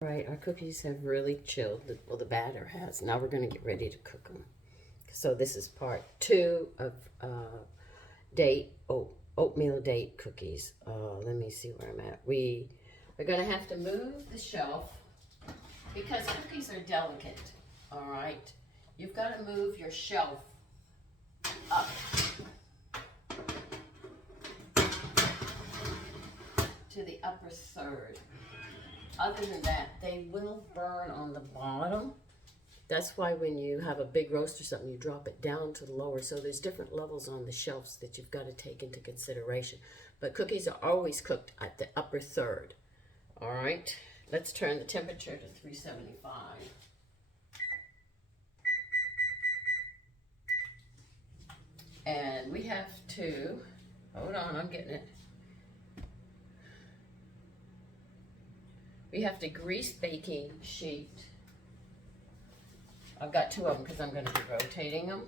Right, our cookies have really chilled. Well, the batter has. Now we're going to get ready to cook them. So this is part 2 of oatmeal date cookies. Let me see where I'm at. We are going to have to move the shelf because cookies are delicate. All right, you've got to move your shelf up to the upper third. Other than that, they will burn on the bottom. That's why when you have a big roast or something, you drop it down to the lower. So there's different levels on the shelves that you've got to take into consideration. But cookies are always cooked at the upper third. All right, let's turn the temperature to 375. And we have to, hold on, I'm getting it. We have to grease baking sheet. I've got 2 of them because I'm going to be rotating them.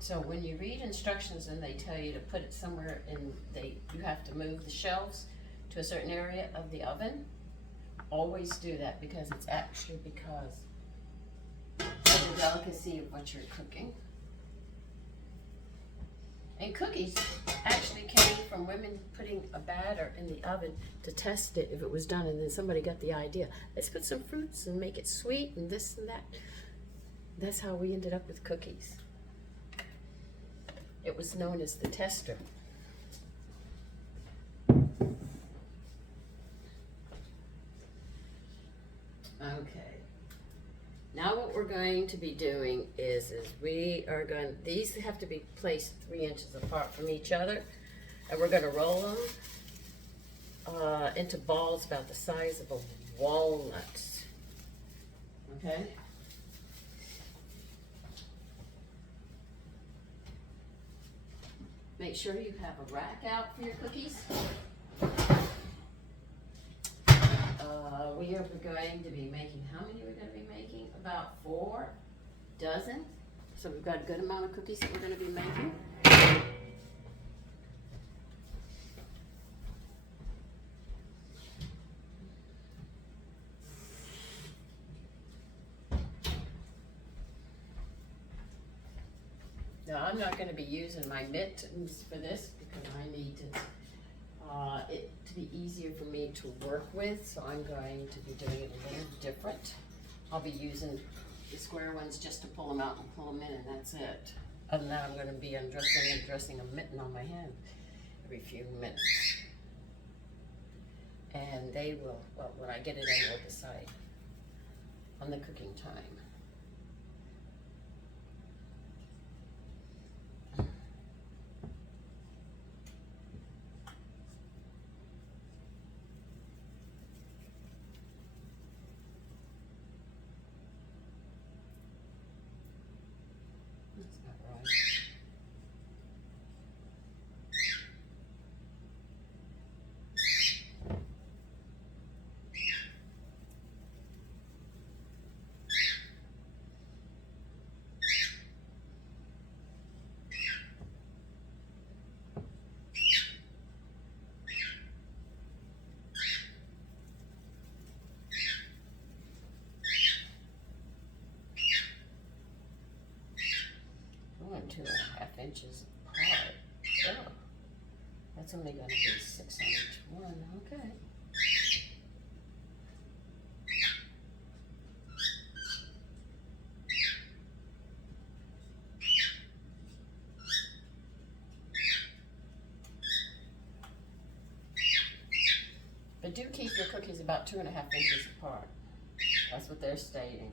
So when you read instructions and they tell you to put it somewhere and you have to move the shelves to a certain area of the oven, always do that because it's actually because of the delicacy of what you're cooking. And cookies actually came from women putting a batter in the oven to test it if it was done, and then somebody got the idea, let's put some fruits and make it sweet and this and that. That's how we ended up with cookies. It was known as the tester. Okay. Now what we're going to be doing is these have to be placed 3 inches apart from each other, and we're going to roll them into balls about the size of a walnut. Okay. Make sure you have a rack out for your cookies. We are going to be making, how many are we going to be making? About 4 dozen. So we've got a good amount of cookies that we're going to be making. Now I'm not going to be using my mittens for this because I need it to be easier for me to work with, so I'm going to be doing it a little different. I'll be using the square ones just to pull them out and pull them in, and that's it. And now I'm going to be dressing a mitten on my hand every few minutes. And they will, well, when I get it in, we'll decide on the cooking time. That's not right. Going 2.5 inches apart. Oh, that's only going to be 6 on each one. Okay. But do keep your cookies about 2.5 inches apart. That's what they're stating.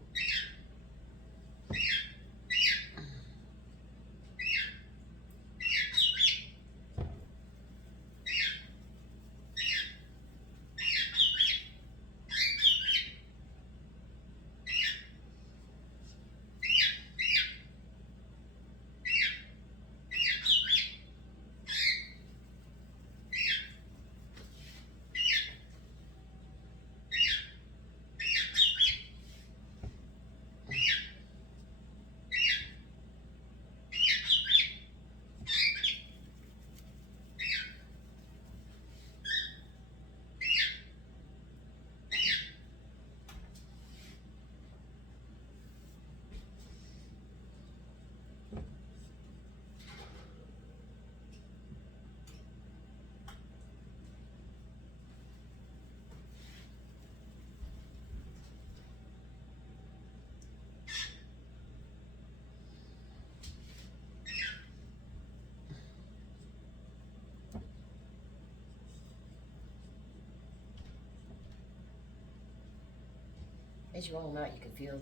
stays you all night. You can feel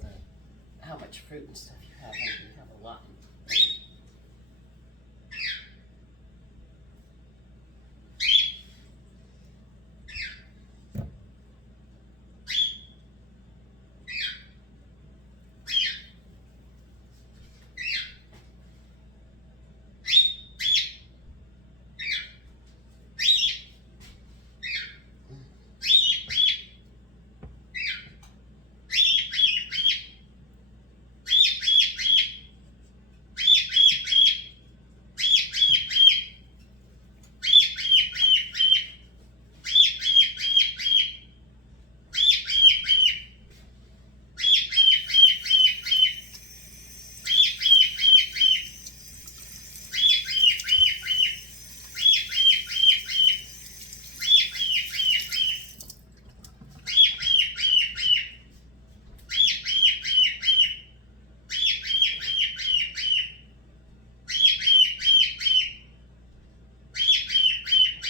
how much fruit and stuff you have. You have a lot.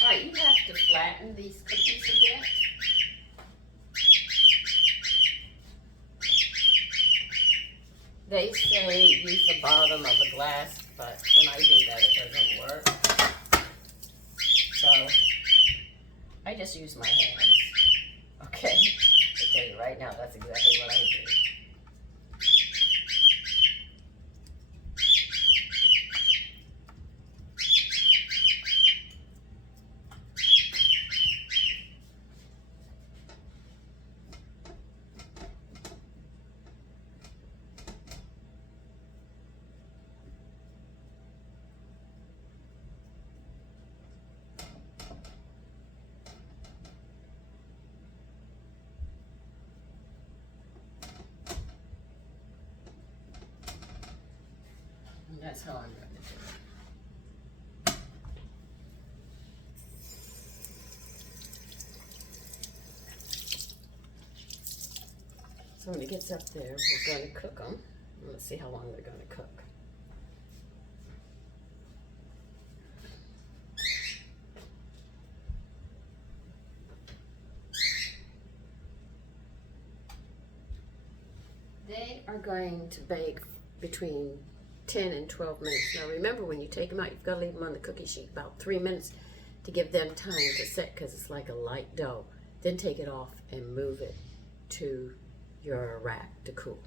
Alright, you have to flatten these cookies a bit. They say use the bottom of a glass, but when I do that it doesn't work. So, I just use my hands. Okay? I tell you right now, that's exactly what I do. And that's how I'm going to do it. So when it gets up there, we're going to cook them. Let's see how long they're going to cook. They are going to bake between 10 and 12 minutes. Now remember, when you take them out, you've got to leave them on the cookie sheet about 3 minutes to give them time to set, because it's like a light dough. Then take it off and move it to your rack to cool.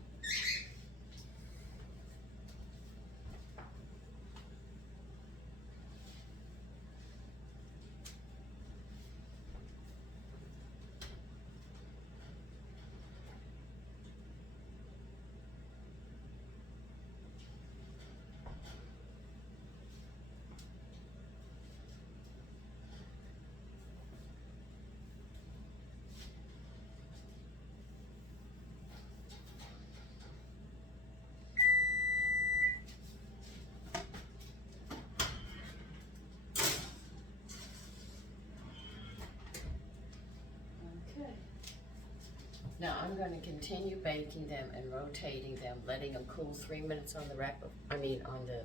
Now I'm going to continue baking them and rotating them, letting them cool 3 minutes on the rack, on the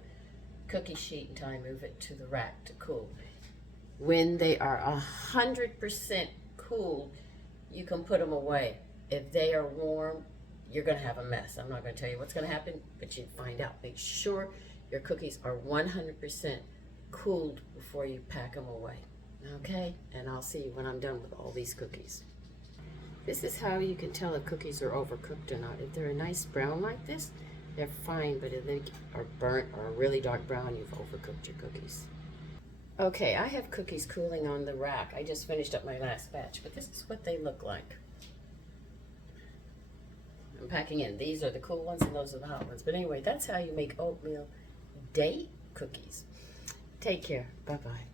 cookie sheet until I move it to the rack to cool. When they are 100% cooled, you can put them away. If they are warm, you're going to have a mess. I'm not going to tell you what's going to happen, but you find out. Make sure your cookies are 100% cooled before you pack them away. Okay? And I'll see you when I'm done with all these cookies. This is how you can tell if cookies are overcooked or not. If they're a nice brown like this, they're fine, but if they are burnt or a really dark brown, you've overcooked your cookies. Okay, I have cookies cooling on the rack. I just finished up my last batch, but this is what they look like. I'm packing in. These are the cool ones and those are the hot ones. But anyway, that's how you make oatmeal date cookies. Take care. Bye-bye.